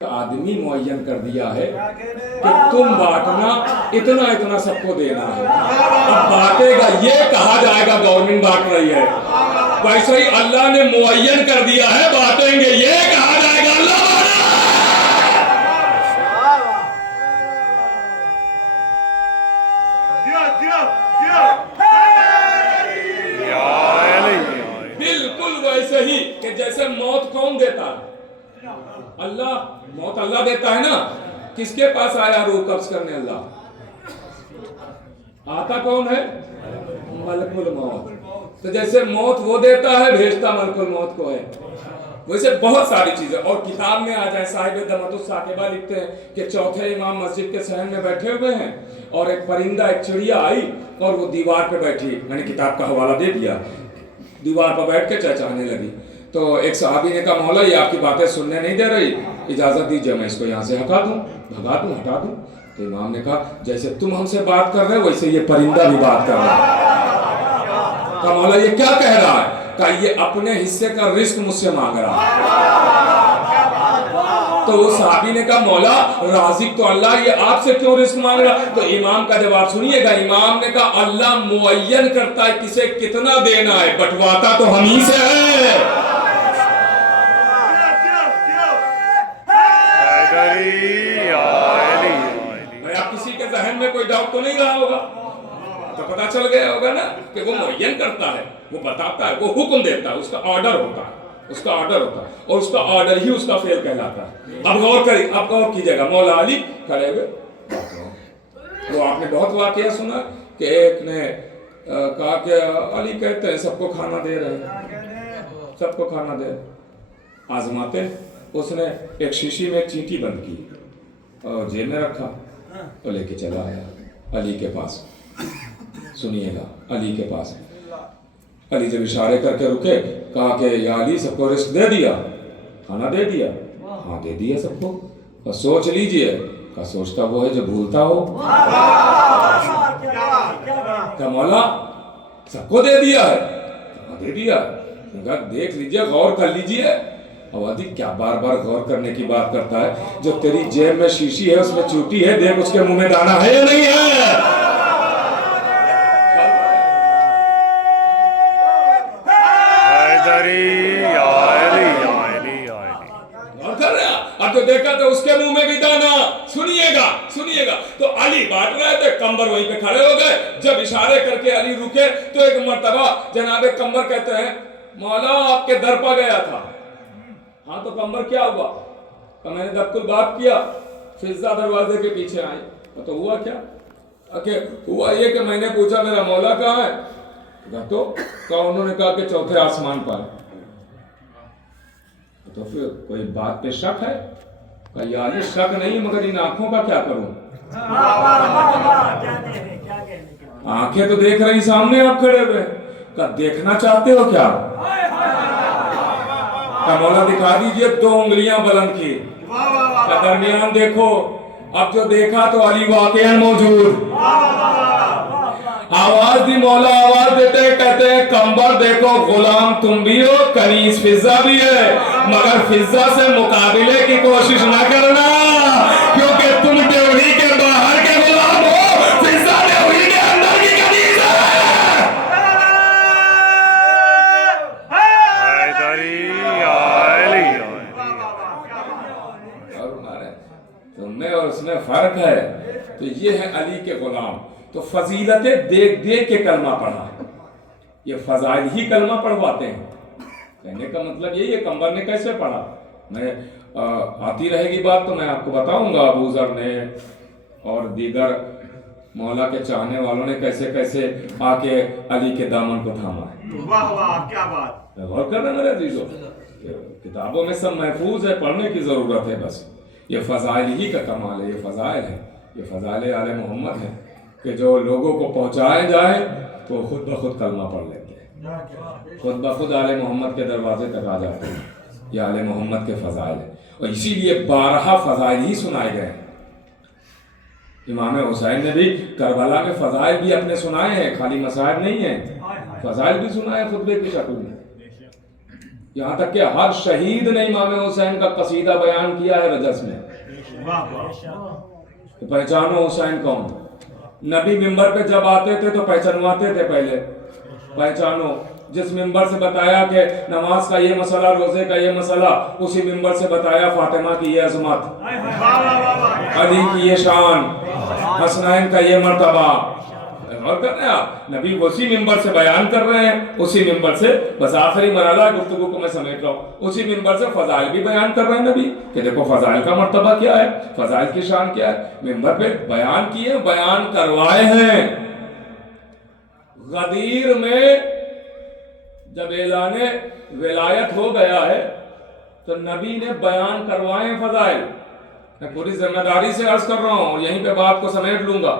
آدمی معین کر دیا ہے کہ تم بانٹنا اتنا اتنا سب کو دینا ہے. اب بانٹے گا یہ کہا جائے گا گورنمنٹ بانٹ رہی ہے. ویسے ہی اللہ نے معین کر دیا ہے بانٹیں گے یہ کہا جائے گا اللہ بالکل ویسے ہی کہ جیسے موت کون دیتا ہے؟ اللہ. موت اللہ دیتا ہے نا. کس کے پاس آیا روح قبض کرنے؟ اللہ. آتا کون ہے؟ ملک الموت. تو جیسے موت وہ دیتا ہے بھیجتا ملک الموت کو ہے. ویسے بہت ساری چیزیں. اور کتاب میں آ جائے صاحب دمت الثاقبہ لکھتے ہیں کہ چوتھے امام مسجد کے صحن میں بیٹھے ہوئے ہیں اور ایک پرندہ ایک چڑیا آئی اور وہ دیوار پہ بیٹھی. میں نے کتاب کا حوالہ دے دیا. دیوار پہ بیٹھ کے چہچہانے لگی. تو ایک صحابی نے کہا مولا یہ آپ کی باتیں سننے نہیں دے رہی, اجازت دیجئے میں اس کو یہاں سے ہٹا دوں, ہٹا دوں. تو امام نے کہا جیسے تم ہم سے بات کر رہے ہو ویسے یہ پرندہ بھی بات کر رہا ہے. کہا مولا یہ کیا کہہ رہا ہے؟ کہا یہ اپنے حصے کا رزق مجھ سے مانگ رہا ہے. تو وہ صحابی نے کہا مولا رازق تو اللہ, یہ آپ سے کیوں رزق مانگ رہا؟ تو امام کا جواب سنیے گا. امام نے کہا اللہ معین کرتا ہے کسے کتنا دینا ہے, بٹواتا تو ہم ہی سے ہے. کسی کے ذہن میں کوئی ڈاؤٹ تو نہیں رہا ہوگا, تو پتا چل گیا ہوگا نا کہ وہ معین کرتا ہے, وہ بتاتا ہے, وہ حکم دیتا ہے, اس کا آرڈر ہوتا ہے, اس کا آرڈر ہوتا ہے اور اس کا آرڈر ہی اس کا فعل کہلاتا ہے. اب غور کریں, اب غور کیجئے گا. مولا علی کھڑے ہوئے, وہ آپ نے بہت واقعہ سنا کہ ایک نے کہا کہ علی کہتے ہیں سب کو کھانا دے رہے ہیں, سب کو کھانا دے رہے, آزماتے. اس نے ایک شیشی میں ایک چینٹی بند کی اور جیب میں رکھا تو لے کے چلا آیا علی کے پاس. سنیے گا, علی کے پاس. علی جب اشارے کر کے رکے کہا کہ یا علی سب کو رزق دے دیا, کھانا دے دیا؟ ہاں دے دیا سب کو. اور سوچ لیجئے. کہا سوچتا وہ ہے جو بھولتا ہو. کہا مولا سب کو دے دیا ہے؟ کہا دے دیا. کہا دیکھ لیجئے, غور کر لیجئے. اوادی کیا بار بار غور کرنے کی بات کرتا ہے؟ جو تیری جیب میں شیشی ہے اس میں چوٹی ہے, دیکھ اس کے منہ میں دانا ہے یا نہیں ہے. اب جو دیکھا تو اس کے منہ میں بھی دانا. سنیے گا. تو علی بانٹ رہے تھے, کمبر وہیں پہ کھڑے ہو گئے. جب اشارے کر کے علی رکے تو ایک مرتبہ جناب کمبر کہتے ہیں مولا آپ کے در پہ گیا تھا. ہاں تو کمبر کیا ہوا؟ تو میں نے دب کل بات کیا, فضہ دروازے کے پیچھے آئی. تو ہوا کیا؟ کہ ہوا یہ کہ میں نے پوچھا میرا مولا کہاں ہے؟ تو انہوں نے کہا کہ چوتھے آسمان پر. تو پھر کوئی بات پہ شک ہے؟ کہ یعنی شک نہیں مگر ان آنکھوں کا کیا کروں؟ آنکھیں تو دیکھ رہی سامنے آپ کھڑے ہوئے. کہ دیکھنا چاہتے ہو کیا؟ کہ مولا دکھا دیجئے 2 انگلیاں بلند کی. کہ درمیان دیکھو. اب جو دیکھا تو علی واقعا موجود. آواز دی, مولا آواز دیتے کہتے ہیں کمبر دیکھو غلام تم بھی ہو, کنیز فضہ بھی ہے, مگر فضہ سے مقابلے کی کوشش نہ کرنا کیونکہ تم ڈیوڑی کے باہر کے غلام ہو, فضہ ڈیوڑی کے اندر کی کنیز ہے. تم میں اور اس میں فرق ہے. تو یہ ہے علی کے غلام. تو فضیلتیں دیکھ دیکھ کے کلمہ پڑھا. یہ فضائل ہی کلمہ پڑھواتے ہیں. کہنے کا مطلب یہی ہے. کمبر نے کیسے پڑھا؟ میں آتی رہے گی بات تو میں آپ کو بتاؤں گا. ابو ذر نے اور دیگر مولا کے چاہنے والوں نے کیسے کیسے آ کے علی کے دامن کو تھاما ہے. واہ واہ کیا بات. غور کر رہے میرے عزیزو, کتابوں میں سب محفوظ ہے, پڑھنے کی ضرورت ہے بس. یہ فضائل ہی کا کمال ہے. یہ فضائل ہے, یہ فضائل آل محمد ہے کہ جو لوگوں کو پہنچائے جائے تو خود بخود کلمہ پڑھ لیتے ہیں, خود بخود آل محمد کے دروازے تک آ جاتے ہیں. یہ آل محمد کے فضائل ہیں اور اسی لیے 12 فضائل ہی سنائے گئے ہیں. امام حسین نے بھی کربلا میں فضائل بھی اپنے سنائے ہیں, خالی مصائب نہیں ہیں, فضائل بھی سنائے خطبے کی شکل میں. یہاں تک کہ ہر شہید نے امام حسین کا قصیدہ بیان کیا ہے رجس میں. پہچانو حسین کون. نبی ممبر پہ جب آتے تھے تو پہچانواتے تھے پہلے. پہچانو. جس ممبر سے بتایا کہ نماز کا یہ مسئلہ، روزے کا یہ مسئلہ، اسی ممبر سے بتایا فاطمہ کی یہ عظمت، علی کی یہ شان، حسنین کا یہ مرتبہ. غور کر رہے ہیں آپ، نبی اسی ممبر سے بیان کر رہے ہیں، اسی ممبر سے. بس آخری مرحلہ گفتگو کو میں سمیٹ رہا ہوں، اسی ممبر سے فضائل بھی بیان کر رہے ہیں نبی کہ دیکھو فضائل کا مرتبہ کیا ہے، فضائل کی شان کیا ہے. ممبر پہ بیان کیے، بیان کروائے ہیں. غدیر میں جب اعلان ولایت ہو گیا ہے تو نبی نے بیان کروائے ہیں فضائل. میں پوری ذمہ داری سے عرض کر رہا ہوں اور یہیں پہ بات کو سمیٹ لوں گا.